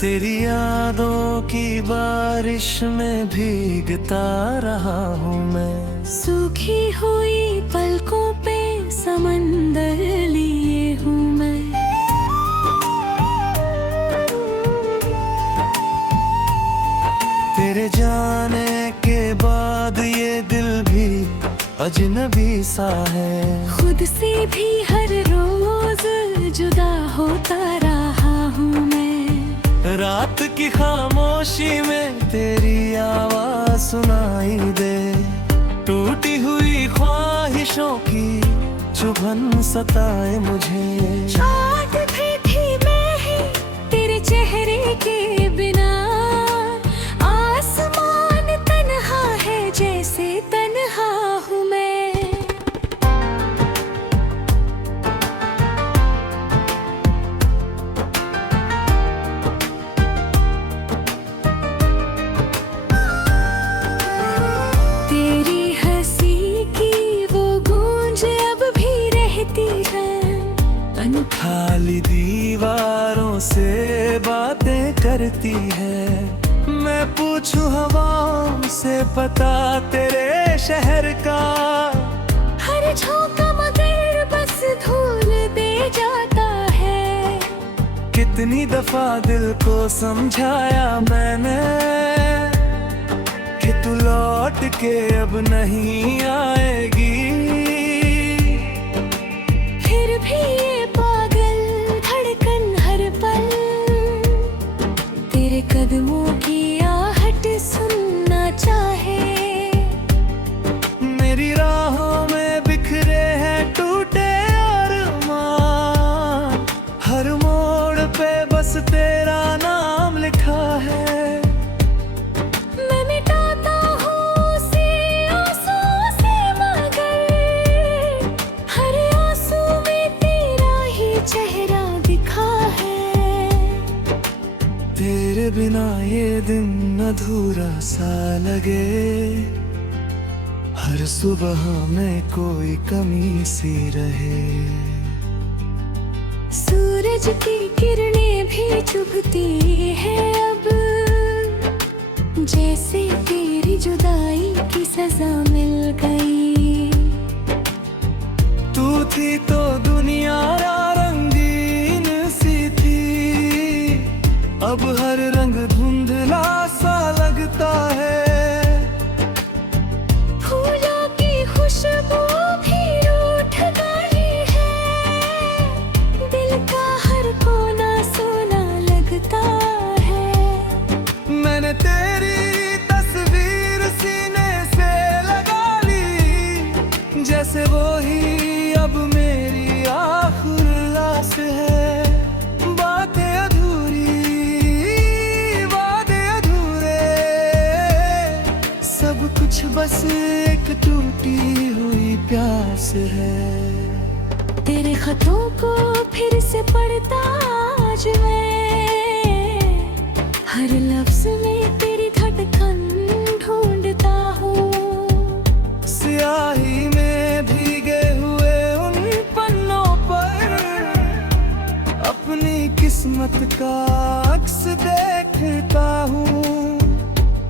तेरी यादों की बारिश में भीगता रहा हूँ मैं। सूखी हुई पलकों पे समंदर लिए हूँ मैं। तेरे जाने के बाद ये दिल भी अजनबी सा है। खुद से भी हर रोज जुदा होता रहा हूँ मैं। रात की खामोशी में तेरी आवाज सुनाई दे। टूटी हुई ख्वाहिशों की चुभन सताए मुझे। चाहत भी थी मैं ही तेरे चेहरे के बिना। आसमान तन्हा है जैसे तन्हा हूँ मैं। तेरी हंसी की वो गूंज अब भी रहती है। खाली दीवारों से बातें करती है। मैं पूछूं हवाओं से पता तेरे शहर का। हर झोंका मगर बस धूल दे जाता है। कितनी दफा दिल को समझाया मैंने कि तू लौट के अब नहीं आएगी। फिर भी ये पागल धड़कन हर पल तेरे कदमों की आहट सुनना चाहे। मेरी राहों में बिखरे हैं टूटे अरमान। हर मोड़ पे बस तेरा नाम लिखा है। मैं मिटाता हूँ उसे आंसुओं से मगर हर आंसू में तेरा ही चेहरा दिखा है। तेरे बिना ये दिन अधूरा सा लगे। हर सुबह में कोई कमी सी रहे। सूरज की किरणें भी चुभती है अब। जैसे तेरी जुदाई की सजा मिल गई। तू थी तो दुनिया रंगीन सी थी। अब हर रंग धुंधला सा लगता है। फूलों की खुशबू भी रूठ गई है। दिल का हर कोना सोना लगता है। मैंने तेरी तस्वीर सीने से लगा ली। जैसे वो ही अब मेरी आखिरी आस है। बातें अधूरी वादे अधूरे सब कुछ बस एक टूटी हुई प्यास है। तेरे खतों को फिर से पढ़ता आज मैं। हर लफ्ज में तेरी धड़कन ढूंढता हूँ। स्याही में भीगे हुए उन पन्नों पर अपनी किस्मत का अक्स देखता हूँ।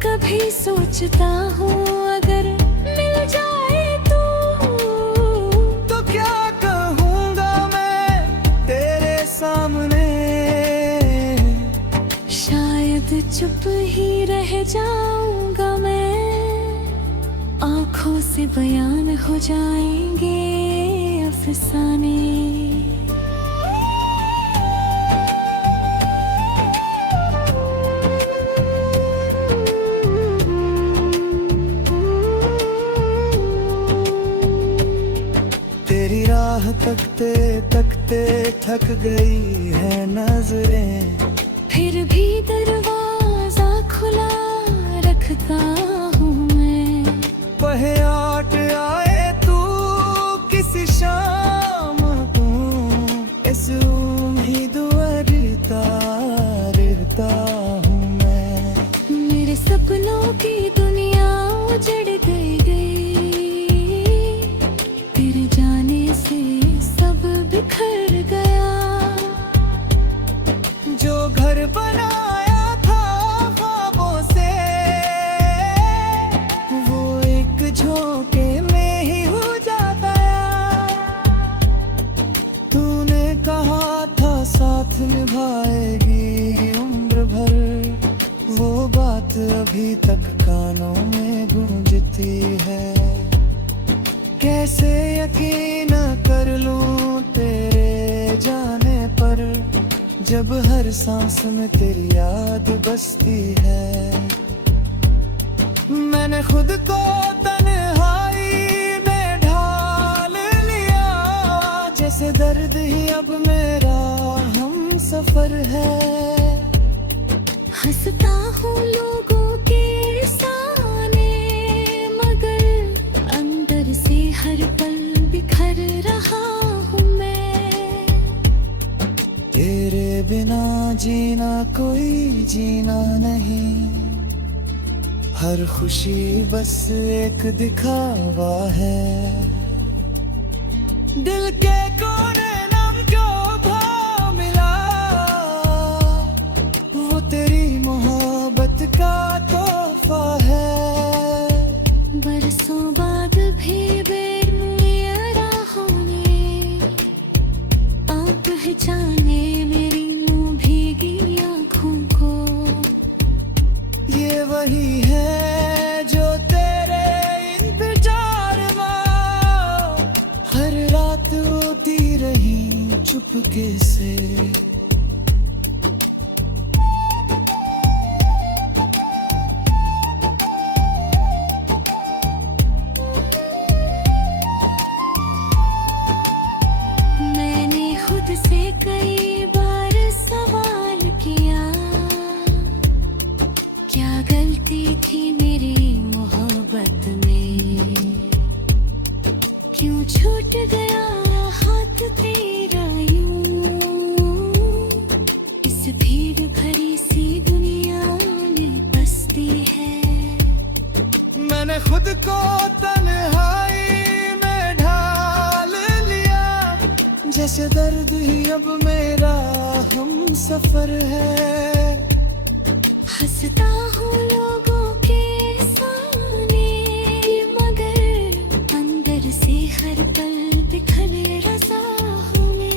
कभी सोचता हूँ अगर मिल जाए तो क्या कहूँगा मैं तेरे सामने। शायद चुप ही रह जाऊंगा मैं। आंखों से बयान हो जाएंगे अफसाने। तेरी राह तकते तकते थक गई है नजरें। फिर भी दरवाजा खुला रखता हूँ मैं। पहयाट आए तू किसी शाम को। इस उम्मीद रहता हूँ मैं। मेरे सपनों की दुनिया उजड़ गई। तेरे जाने से सब बिखर गया। जो घर बनाया साथ निभाएगी उम्र भर, वो बात अभी तक कानों में गूंजती है। कैसे यकीन कर लूं तेरे जाने पर, जब हर सांस में तेरी याद बसती है। मैंने खुद को तन्हाई में ढाल लिया, जैसे दर्द ही अब मेरा हम सफर है। हंसता हूँ लोगों के सामने, मगर अंदर से हर पल बिखर रहा हूँ मैं। तेरे बिना जीना कोई जीना नहीं, हर खुशी बस एक दिखावा है। दिल के कोने नम क्यों भाव मिला, वो तेरी मोहब्बत का तोहफा है। बरसों बाद भी बेरुनिया होने, आप पहचाने मेरी मुँह भीगी आँखों को। ये वही है जो तेरे इंतजार में हर रात होती रही चुपके से। मैंने खुद से कई बार सवाल किया, क्या गलती थी मेरी मोहब्बत में, क्यों छूट गया हाथ तेरा यूं, इस भीड़ भरी सी दुनिया में बसती है। मैंने खुद को तन्हाई में ढाल लिया, जैसे दर्द ही अब मेरा हम सफर है। हंसता हूँ लोगों के सामने, मगर अंदर से हर पल बिखर रहा हूँ मैं।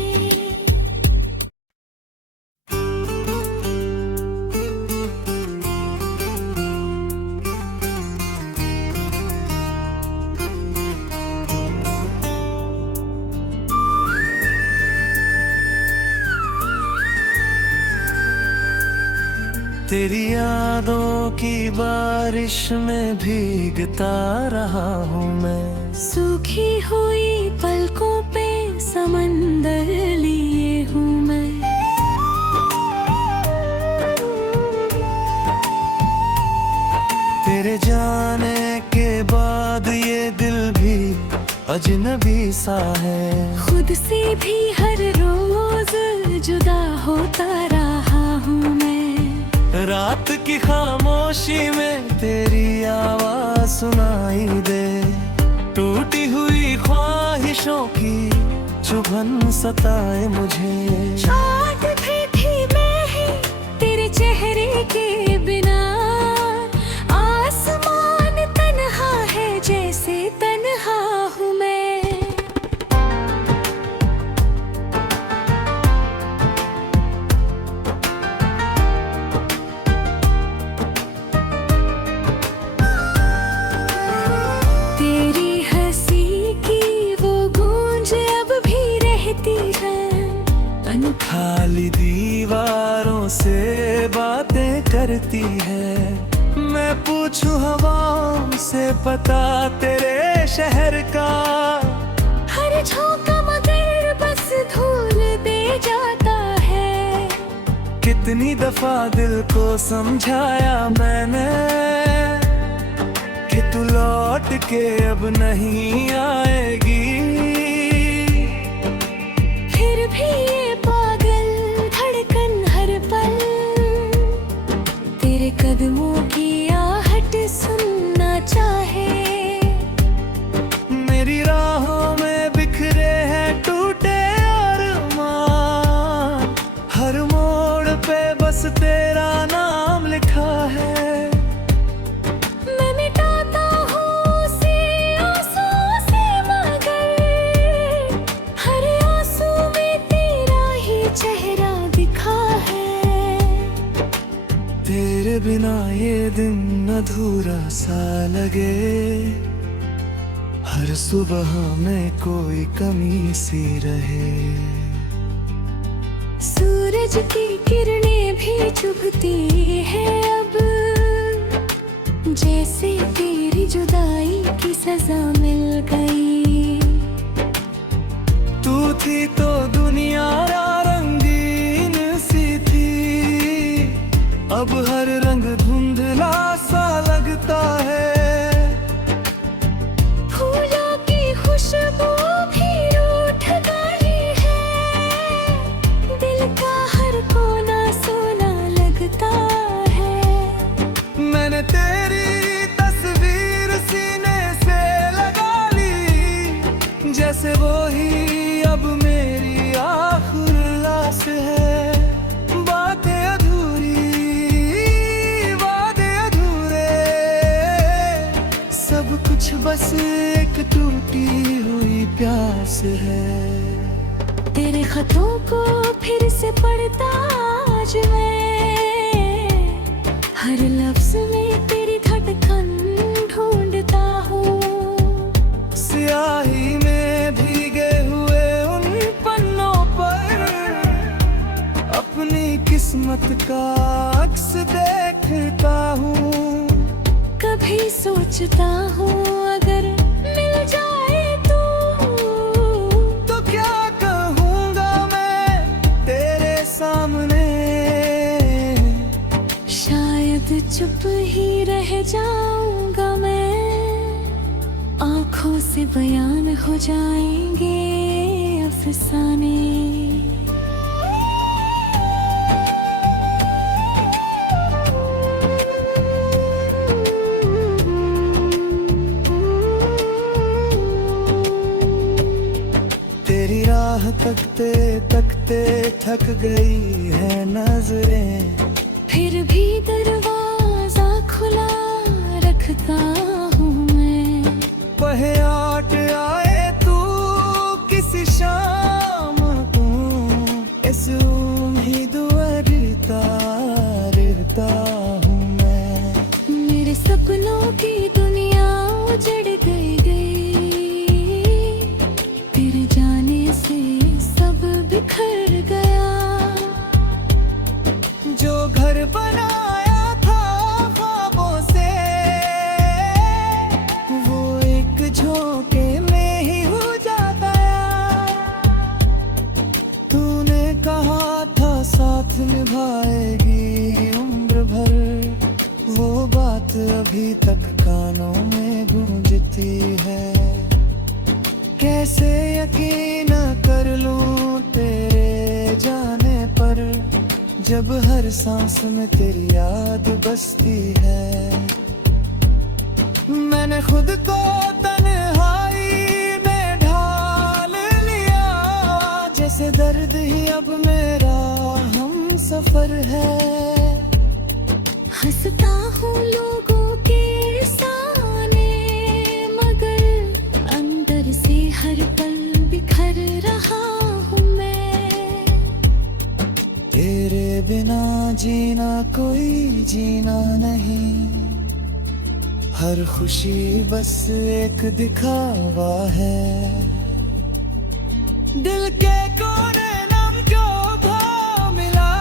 तेरी यादों की बारिश में भीगता रहा हूँ मैं। सूखी हुई पलकों पे समंदर लिए हूँ मैं। तेरे जाने के बाद ये दिल भी अजनबी सा है। खुद से भी हर रोज जुदा होता रहा हूँ मैं। रात की खामोशी में तेरी आवाज सुनाई दे, टूटी हुई ख्वाहिशों की चुभन सताए मुझे। आज भी थी मैं ही तेरे चेहरे के बिना, आसमान तन्हा है जैसे तन्हा हूँ मैं। खाली दीवारों से बातें करती है। मैं पूछूं हवाओं से पता तेरे शहर का, हर झोंका मगर बस धूल दे जाता है। कितनी दफा दिल को समझाया मैंने कि तू लौट के अब नहीं आएगी, फिर भी ये पागल धड़कन हर पल तेरे कदमों की आहट सुनना चाहे। मेरी राहों में बिखरे हैं टूटे अरमान, हर मोड़ पे बस तेरा नाम लिखा है। मैं मिटाता हूँ उसे आंसुओं से मगर हर आंसू में तेरा ही चेहरा तेरे बिना ये दिन अधूरा सा लगे, हर सुबह में कोई कमी सी रहे। सूरज की किरणें भी चुभती है अब, जैसे तेरी जुदाई की सजा मिल गई। तू थी तो दुनिया रंगीन सी थी, अब हर रंग धुंधला सा लगता है। फूलों की खुशबू भी रूठ गई है, दिल का हर कोना सोना लगता है। मैंने तेरी तस्वीर सीने से लगा ली, जैसे वो ही अब मेरी आखिरी आस है। बातें अधूरी, वादे अधूरे, सब कुछ बस एक टूटी हुई प्यास है। तेरे खतों को फिर से पढ़ता आज मैं, हर लफ्ज में तेरी धड़कन ढूंढता हूँ। स्याही में भीगे हुए उन पन्नों पर अपनी किस्मत का अक्स देखता हूँ। कभी सोचता हूँ अगर मिल जाए तो क्या कहूँगा मैं तेरे सामने। शायद चुप ही रह जाऊंगा मैं, आंखों से बयान हो जाएंगे अफसाने। तेरी राह तकते तकते थक गई है नजरें, फिर भी दरवाजा खुला रखता हूँ मैं। पहयाट आए तू किसी शाम को, इस उम्मीद रहता हूँ मैं। मेरे सपनों की दुनिया उजड़ गई, तेरे जाने से सब बिखर गया। जो घर बनाया था ख्वाबों से, वो एक झोंके में ही उजाड़ गया। तूने कहा था साथ निभाएगी उम्र भर, वो बात अभी तक कानों में गूंजती है। कैसे यकीन कर लूं तेरे जाने पर, जब हर सांस में तेरी याद बसती है। मैंने खुद को तन्हाई में ढाल लिया, जैसे दर्द ही अब मेरा हम सफर है। हंसता हूँ लोगों के सामने, मगर अंदर से हर पल बिखर रहा हूँ मैं। तेरे बिना जीना कोई जीना नहीं, हर खुशी बस एक दिखावा है। दिल के कोने नम जो भाव मिला,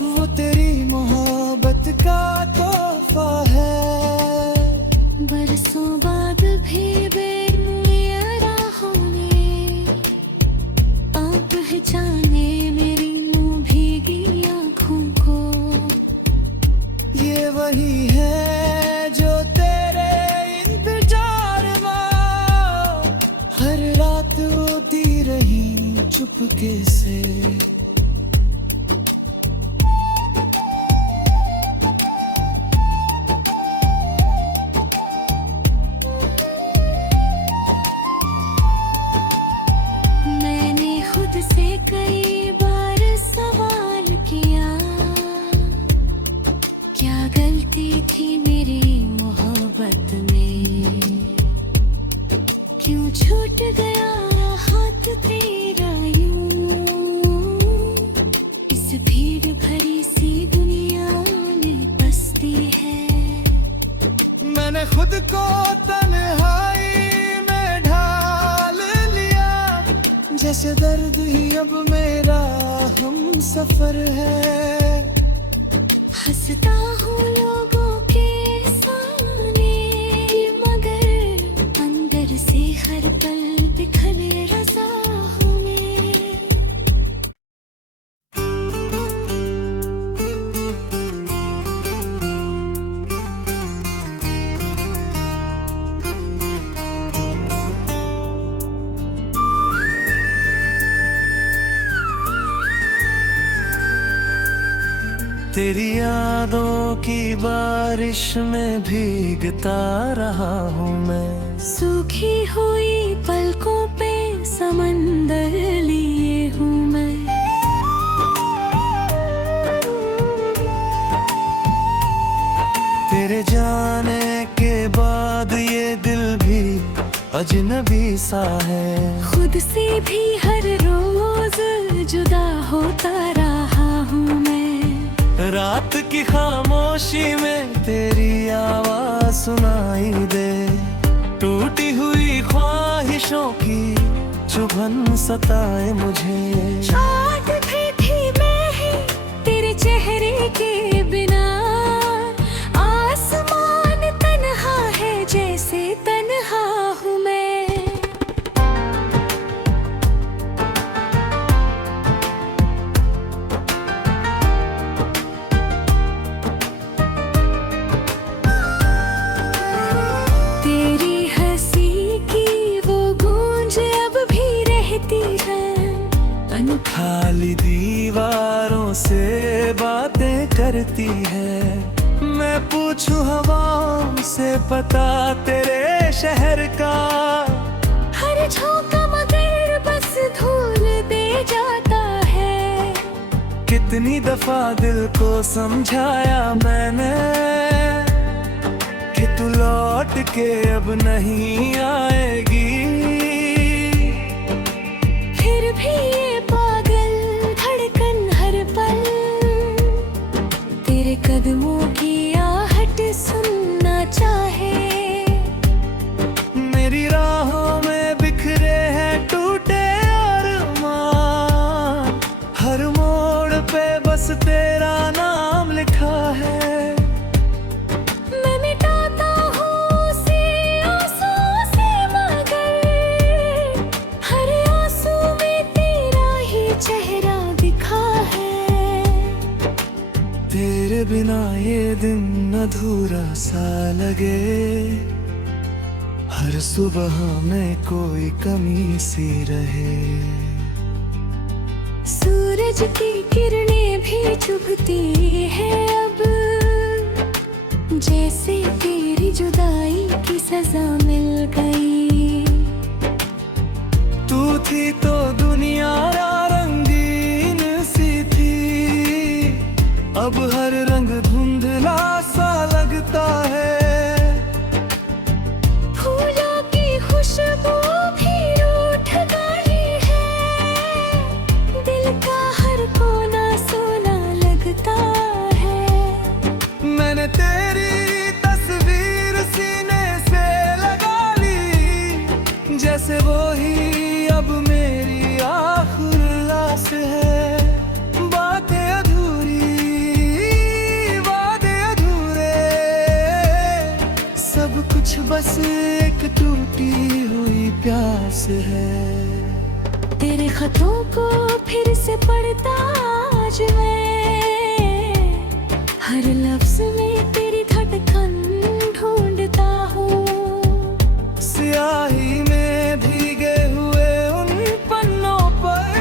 वो तेरी मोहब्बत का तोहफा है। बरसों बाद भी बेनिया होने, आप पहचाने मेरी मुँह भीगी आँखों को। ये वही है जो तेरे इंतजार में हर रात रोती रही चुपके से। मैंने खुद से कई बार सवाल किया, क्या गलती थी मेरी मोहब्बत में, क्यों छूट गया हाथ तेरा यूं। इस भीड़ भरी सी दुनिया से दर्द ही अब मेरा हम सफर है। हंसता हूँ लोगों के सामने, मगर अंदर से हर पल बिखरे रज़ा हूँ मैं। तेरी यादों की बारिश में भीगता रहा हूँ मैं। सूखी हुई पलकों पे समंदर लिए हूँ मैं। तेरे जाने के बाद ये दिल भी अजनबी सा है। खुद से भी हर रोज जुदा होता रहा हूँ मैं। रात की खामोशी में तेरी आवाज सुनाई दे। टूटी हुई ख्वाहिशों की चुभन सताए मुझे। आज भी थी मैं ही तेरे चेहरे के बिना। आसमान तन्हा है जैसे तन्हा हूँ मैं। तेरी हंसी की वो गूंज अब भी रहती है। खाली दीवारों से बातें करती है। मैं पूछूं हवाओं से पता तेरे शहर का। हर झोंका मगर बस धूल दे जाता है। कितनी दफा दिल को समझाया मैंने कि तू लौट के अब नहीं आएगी। फिर भी ये पागल धड़कन हर पल तेरे कदमों की आहट सुनना चाहे। मेरी राहों में बिखरे हैं टूटे अरमान। हर मोड़ पे बस तेरा नाम लिखा है। मैं मिटाता हूँ उसे आंसुओं से मगर हर आंसू में तेरा ही चेहरा दिखा है। तेरे बिना ये दिन अधूरा सा लगे। हर सुबह में कोई कमी सी रहे। सूरज की किरणें भी चुभती है अब। जैसे तेरी जुदाई की सजा मिल गई। तू थी तो दुनिया रंगीन सी थी। अब हर रंग धुंधला सा लगता है। फूलों की खुशबू भी रूठ गई है। दिल का हर कोना सोना लगता है। मैंने तेरी तस्वीर सीने से लगा ली। जैसे वो ही अब मेरी आखिरी आस है। बातें अधूरी वादे अधूरे सब कुछ बस एक टूटी हुई प्यास है। तेरे खतों को फिर से पढ़ता आज मैं। हर लफ्ज में तेरी धड़कन ढूंढता हूँ। स्याही में भीगे हुए उन पन्नों पर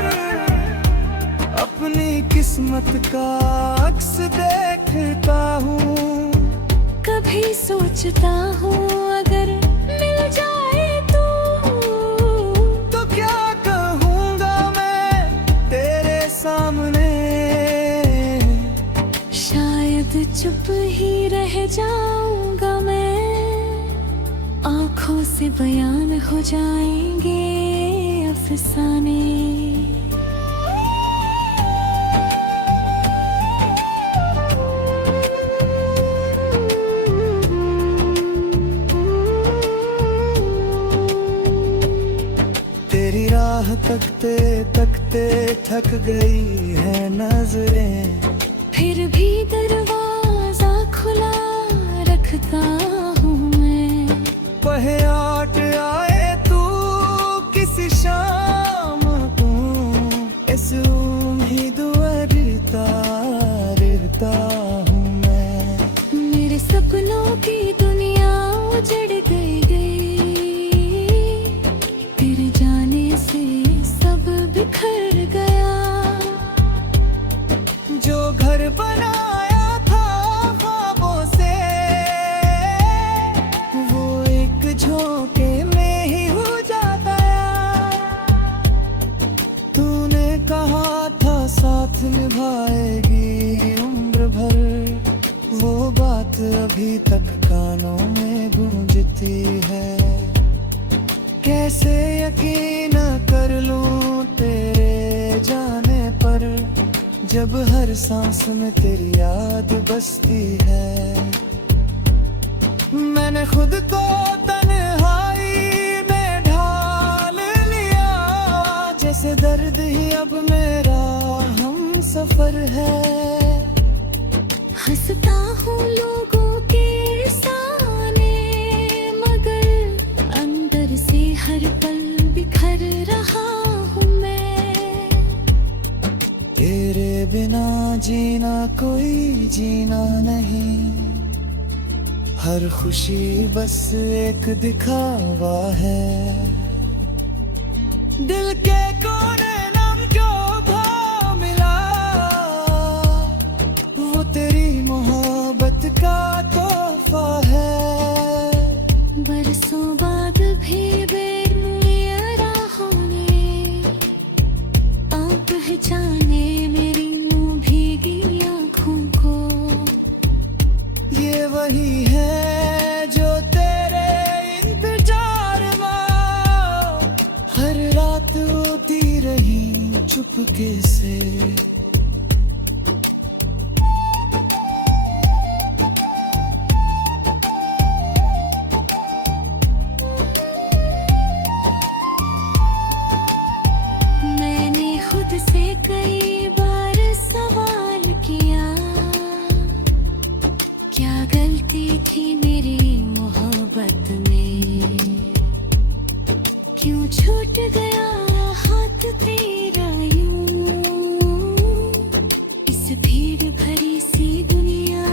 अपनी किस्मत का अक्स देखता हूँ। कभी सोचता हूँ अगर मिल जाए तो क्या कहूँगा मैं तेरे सामने। शायद चुप ही रह जाऊंगा मैं। आँखों से बयान हो जाएंगे अफसाने। तेरी राह तकते थक गई है नजरें, फिर भी दरवाजा खुला रखता हूँ मैं। कहे आट आए तू किसी शाम को, इस उम्मीद रिता हूँ मैं। मेरे सपनों की दुनिया उजड़ गई, तेरे जाने से सब बिखर गया। जो घर बनाया था ख्वाबों से, वो एक झोंके में ही उजाड़ गया। तूने कहा था साथ निभाएगी उम्र भर, वो बात अभी तक कानों में गूंजती है। कैसे यकीन कर लूं तेरे जाने पर, जब हर सांस में तेरी याद बसती है। मैंने खुद को तन्हाई में ढाल लिया, जैसे दर्द ही अब मेरा हम सफर है। हंसता हूँ लोगों के सामने, मगर अंदर से हर पल बिखर रहा हूँ मैं। तेरे बिना जीना कोई जीना नहीं, हर खुशी बस एक दिखावा है। दिल के कोने नम जो भाव मिला, वो तेरी मोहब्बत का तोहफा है। बरसों बाद भी बेनूर राहों ने आ पहचाने मेरी मुँह भीगी आँखों को। ये वही है जो तेरे इंतजार में हर रात होती रही चुपके से। मैंने खुद से कई बार सवाल किया, क्या गलती थी मेरी मोहब्बत में, क्यों छूट गया हाथ तेरा यूं। इस भीड़ भरी सी दुनिया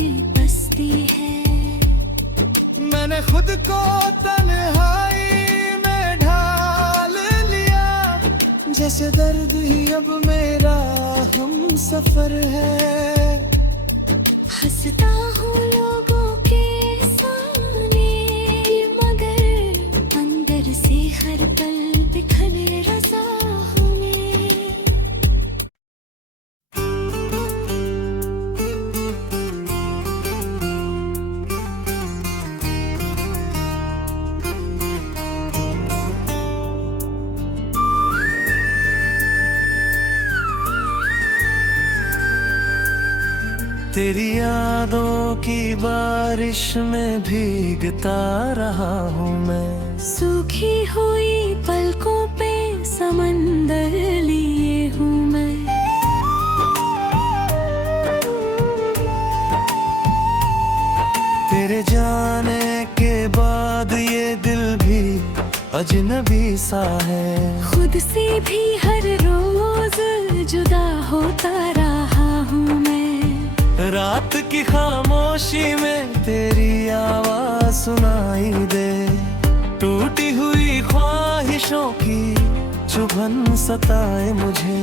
में बसती है। मैंने खुद को तन्हाई में ढाल लिया, जैसे दर्द ही अब मेरा हम सफर है। हंसता हूँ लोगों के सामने, मगर अंदर से हर पल बिखरे रज़ा हूँ मैं। तेरी यादों की बारिश में भीगता रहा हूँ मैं। सूखी हुई पलकों पे समंदर लिए हूँ मैं। तेरे जाने के बाद ये दिल भी अजनबी सा है। खुद से भी हर रोज जुदा होता रहा हूँ मैं। रात की खामोशी में तेरी आवाज सुनाई दे, टूटी हुई ख्वाहिशों की चुभन सताए मुझे।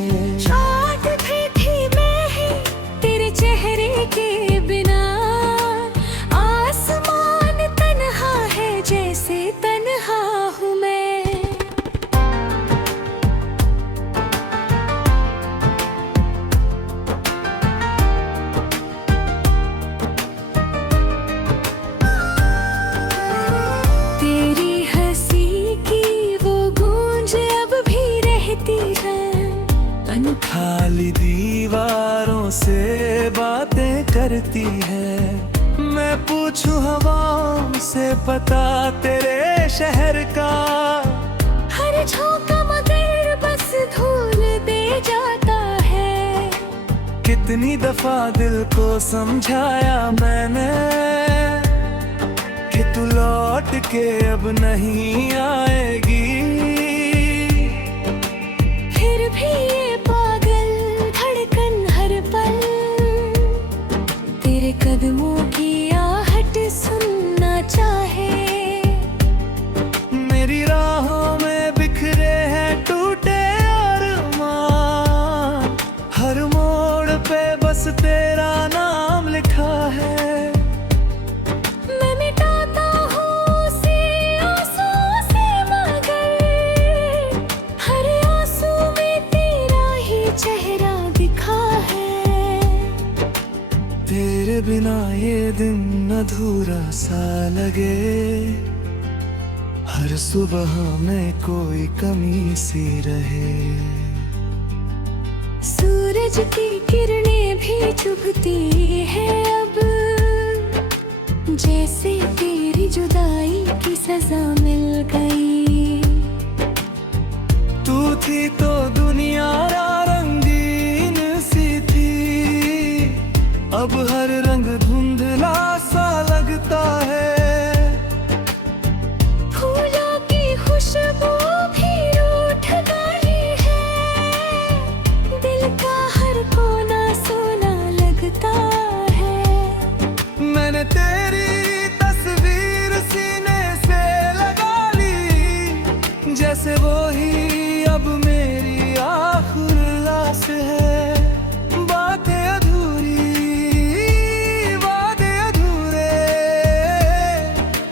आज भी थी मैं ही तेरे चेहरे के बिना, आसमान तन्हा है जैसे तन्हा हूँ मैं। खाली दीवारों से बातें करती है। मैं पूछूं हवाओं से पता तेरे शहर का, हर झोंका मगर बस धूल दे जा कितनी दफा दिल को समझाया मैंने कि तू लौट के अब नहीं आएगी। फिर भी ये पागल धड़कन हर पल तेरे कदमों की आहट सुनना चाहे। मेरी राहों में बिखरे हैं टूटे अरमान, हर मोड़ पे बस तेरा नाम लिखा है। मैं मिटाता हूँ उसे आंसुओं से मगर हर आंसू में तेरा ही चेहरा दिखा है। तेरे बिना ये दिन अधूरा सा लगे, हर सुबह में कोई कमी सी रहे। सूरज की किरणें भी चुभती है अब, जैसे तेरी जुदाई की सजा मिल गई। तू थी तो दुनिया रंगीन सी थी, अब हर रंग धुंधला सा लगता है। फूलों की खुशबू भी रूठ गई है, दिल का हर कोना सोना लगता है। मैंने तेरी तस्वीर सीने से लगा ली, जैसे वो ही अब मेरी आखिरी आस है। बातें अधूरी, वादे अधूरे,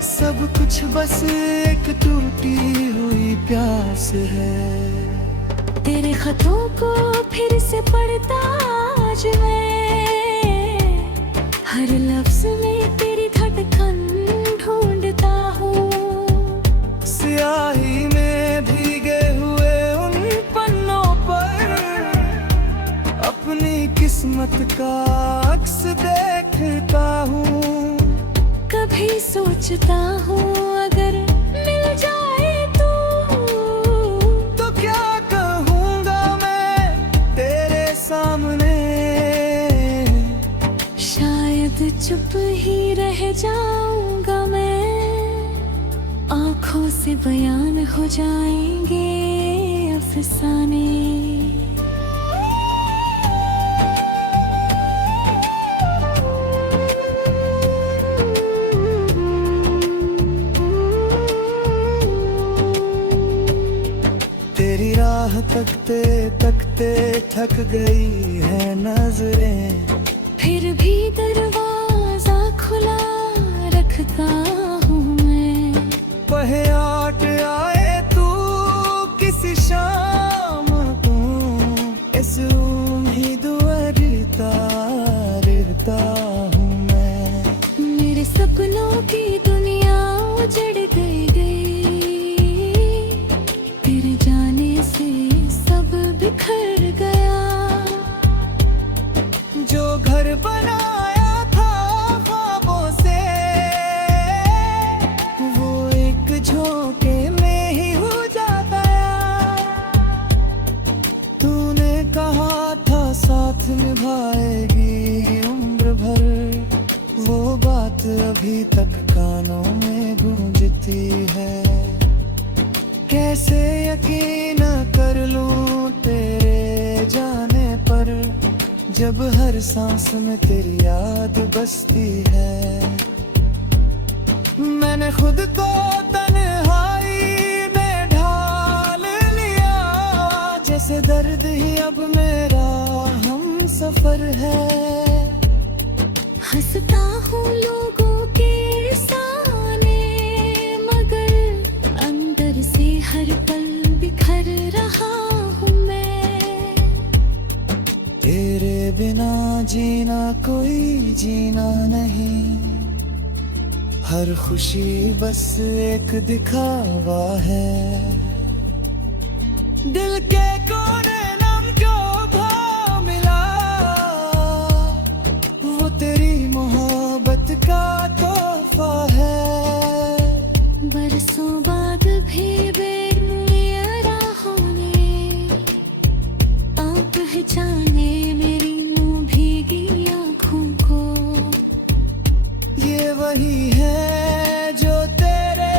सब कुछ बस एक टूटी हुई प्यास है। तेरे खतों को फिर से पढ़ता आज मैं, हर लफ्ज में तेरी धड़कन ढूंढता हूँ। स्याही में भीगे हुए उन पन्नों पर अपनी किस्मत का अक्स देखता हूँ। कभी सोचता हूँ अगर मिल जाए तो क्या कहूँगा मैं तेरे सामने। शायद चुप ही रह जाऊंगा मैं, आंखों से बयान हो जाएंगे अफसाने। तेरी राह तकते तकते थक गई है नजरें, फिर भी दरवाजा खुला रखता हूँ मैं। पहयाट आए तू किसी शाम को, इस उम्मीद रिता हूँ मैं। मेरे सपनों की दुनिया उजड़ गई, तेरे जाने से सब बिखर गया। जो घर बनाया था ख्वाबों से, वो एक झोंके में ही उजा गया। तूने कहा था साथ निभाएगी उम्र भर, वो बात अभी तक कानों में गूंजती है। कैसे यकीन कर लूं तेरे जाने पर, जब हर सांस में तेरी याद बसती है। मैंने खुद को तन्हाई में ढाल लिया, जैसे दर्द ही अब मेरा हम सफर है। हंसता हूँ लोगों के सामने, मगर अंदर से हर पल बिखर रहा हूँ मैं। तेरे बिना जीना कोई जीना नहीं, हर खुशी बस एक दिखावा है। दिल के कोने नम जो भाव मिला, वो तेरी मोहब्बत का तोहफा है। बरसों बाद भी राहों ने आप पहचाने मेरी मुँह भी वही है जो तेरे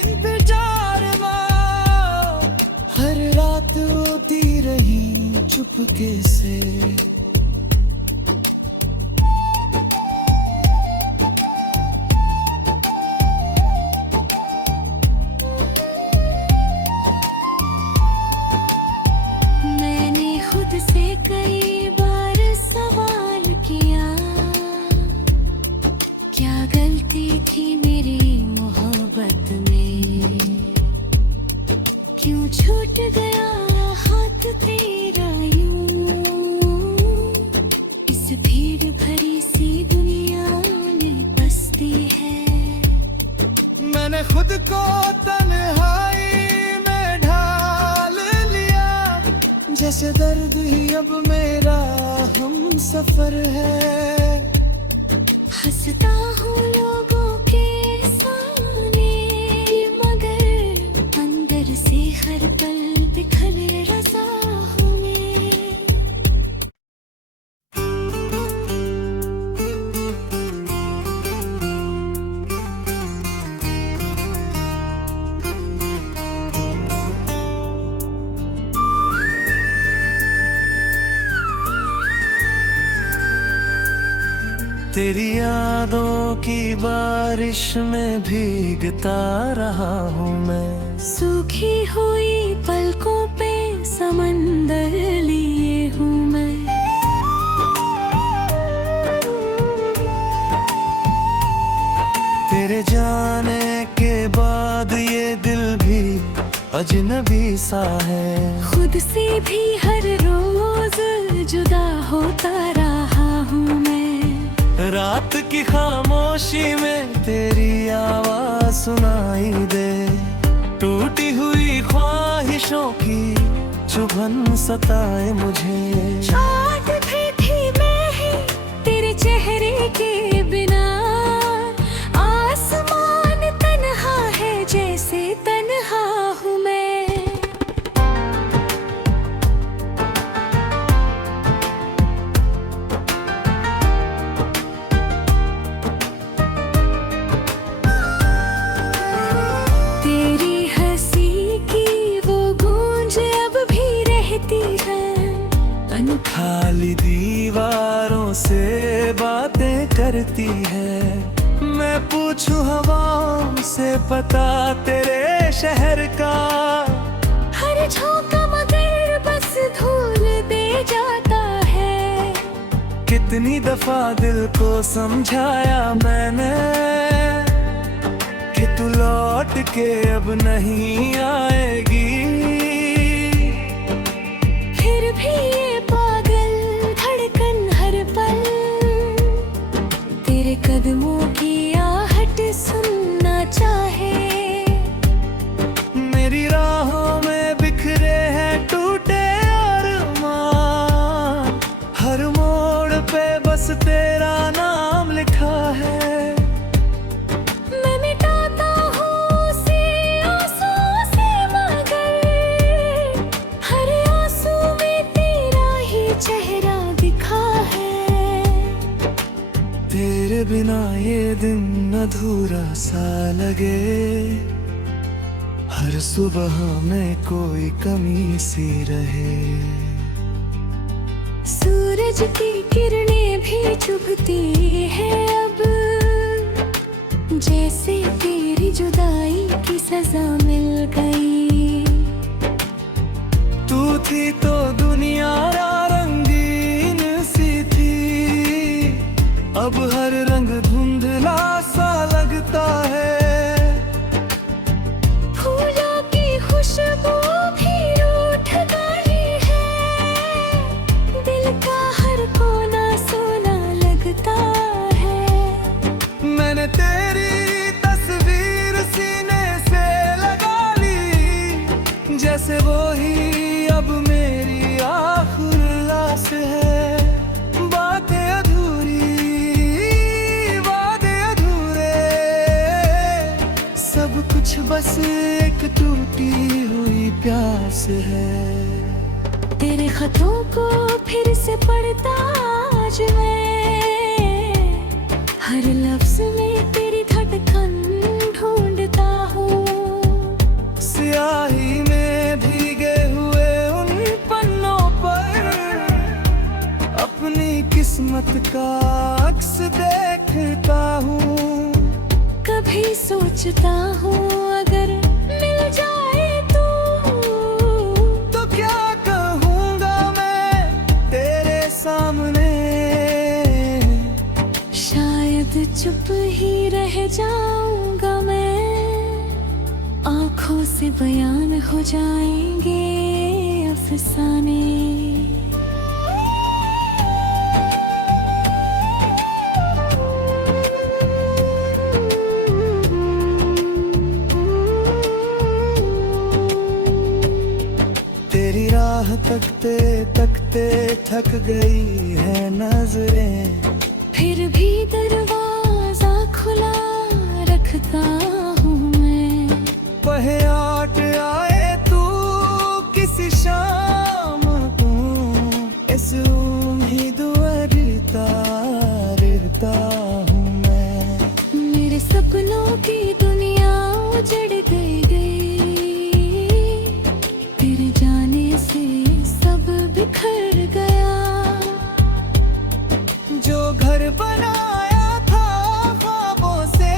इंतजार में हर रात रोती रही चुपके से। मैंने खुद से कई बार सवाल किया, क्या गलती थी मेरी मोहब्बत में, क्यों छूट गया हाथ तेरा यूं, इस भीड़ भरी सी दुनिया में बसती है। मैंने खुद को तन्हाई में ढाल लिया, जैसे दर्द ही अब मेरा हम सफर है। हंसता हूँ लोगों के सामने, मगर अंदर से हर पल बिखरे रज़ा हूँ मैं। तेरी यादों की बारिश में भीगता रहा हूँ मैं। सूखी हुई पलकों पे समंदर लिए हूँ मैं। तेरे जाने के बाद ये दिल भी अजनबी सा है। खुद से भी हर रोज जुदा होता रहा हूँ मैं। रात की खामोशी में तेरी आवाज सुनाई दे, टूटी हुई ख्वाहिशों की चुभन सताए मुझे। आज भी थी मैं ही तेरे चेहरे के बिना, आसमान तन्हा है जैसे तन्हा हूँ मैं। खाली दीवारों से बातें करती है। मैं पूछूं हवाओं से पता तेरे शहर का, हर झोंका मगर बस धूल दे जाता है। कितनी दफा दिल को समझाया मैंने कि तू लौट के अब नहीं आएगी, फिर भी ये पागल धड़कन हर पल तेरे कदमों की आहट सुनना चाहे। मेरी राहों में बिखरे हैं टूटे अरमान, हर मोड़ पे बस तेरा नाम लिखा है। मैं मिटाता हूँ उसे आंसुओं से, मगर हर आंसू में तेरा ही चेहरा दिखा है। तेरे बिना ये दिन अधूरा सा लगे, हर सुबह में कोई कमी सी रहे। सूरज की किरणें भी चुभती है अब, जैसे तेरी जुदाई की सजा मिल गई। तू थी तो दुनिया रंगीन सी थी, अब हर रंग धुंधला सा लगता है। फूलों की खुशबू भी रूठ गई है, दिल का हर कोना सोना लगता है। मैंने तेरी तस्वीर सीने से लगा ली, जैसे वो ही अब मेरी आखिरी आस है। बातें अधूरी, वादे अधूरे, सब कुछ बस एक टूटी हुई प्यास है। तेरे खतों को फिर से पढ़ता आज मैं, हर लफ्ज में तेरी अपनी किस्मत का अक्स देखता हूँ। कभी सोचता हूँ अगर मिल जाए तो क्या कहूँगा मैं तेरे सामने। शायद चुप ही रह जाऊंगा मैं, आंखों से बयान हो जाएंगे अफसाने। तेरी राह तकते तकते थक गई है नजरें, फिर भी दरवाजा खुला रखता हूँ मैं। पहयाट आए तू किसी शाम को, इस उम्मीद रिरता हूँ मैं। मेरे सपनों की दुनिया उजड़ गई, तेरे जाने से सब बिखर गया। जो घर बनाया था ख्वाबों से,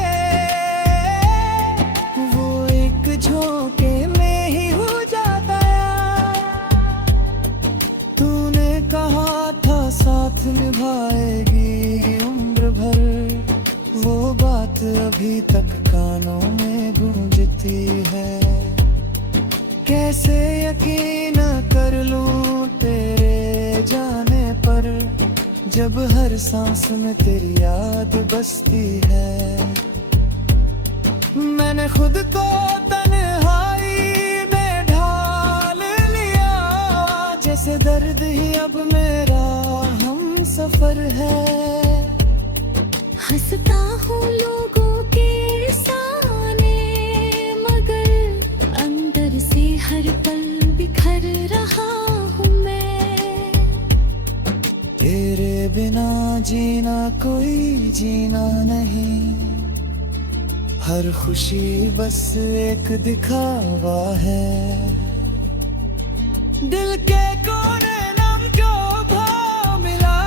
वो एक झोंके में ही उजाड़ गया। तूने कहा था साथ निभाएगी उम्र भर, वो बात अभी तक कानों में गूंजती है। कैसे यकीन कर लूं तेरे जाने पर, जब हर सांस में तेरी याद बसती है। मैंने खुद को तन्हाई में ढाल लिया, जैसे दर्द ही अब मेरा हम सफर है। हंसता हूँ लोगों के सामने, मगर अंदर से हर पल बिखर रहा हूँ मैं। तेरे बिना जीना कोई जीना नहीं, हर खुशी बस एक दिखावा है। दिल के कोने नम जो भाव मिला,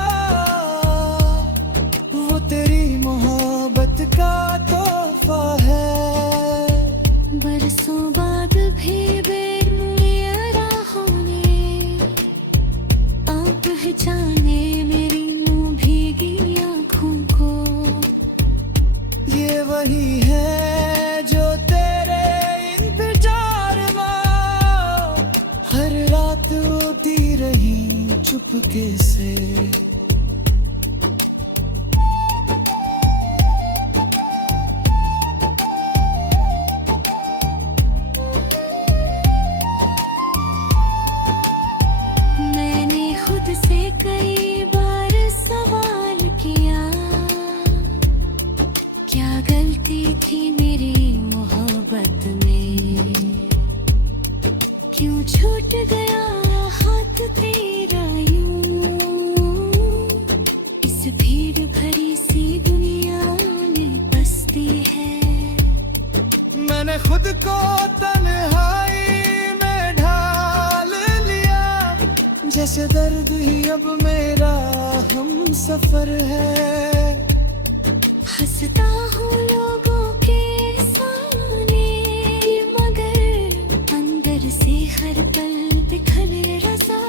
वो तेरी मोहब्बत का तोहफा है। बरसों बाद भी बेरुनिया होने, आप पहचाने मेरी मुंह भीगी आँखों को। ये वही है जो तेरे इंतजार में हर रात रोती रही चुपके से। मैंने खुद से कई बार सवाल किया, क्या गलती थी मेरी मोहब्बत में, क्यों छूट गया हाथ तेरा यूं। इस भीड़ भरी सी दुनिया में बसती है। मैंने खुद को तन्हाई में ढाल लिया, जैसे दर्द ही अब मेरा हम सफर है। हंसता हूँ लोगों के सामने, मगर अंदर से हर पल बिखर रजा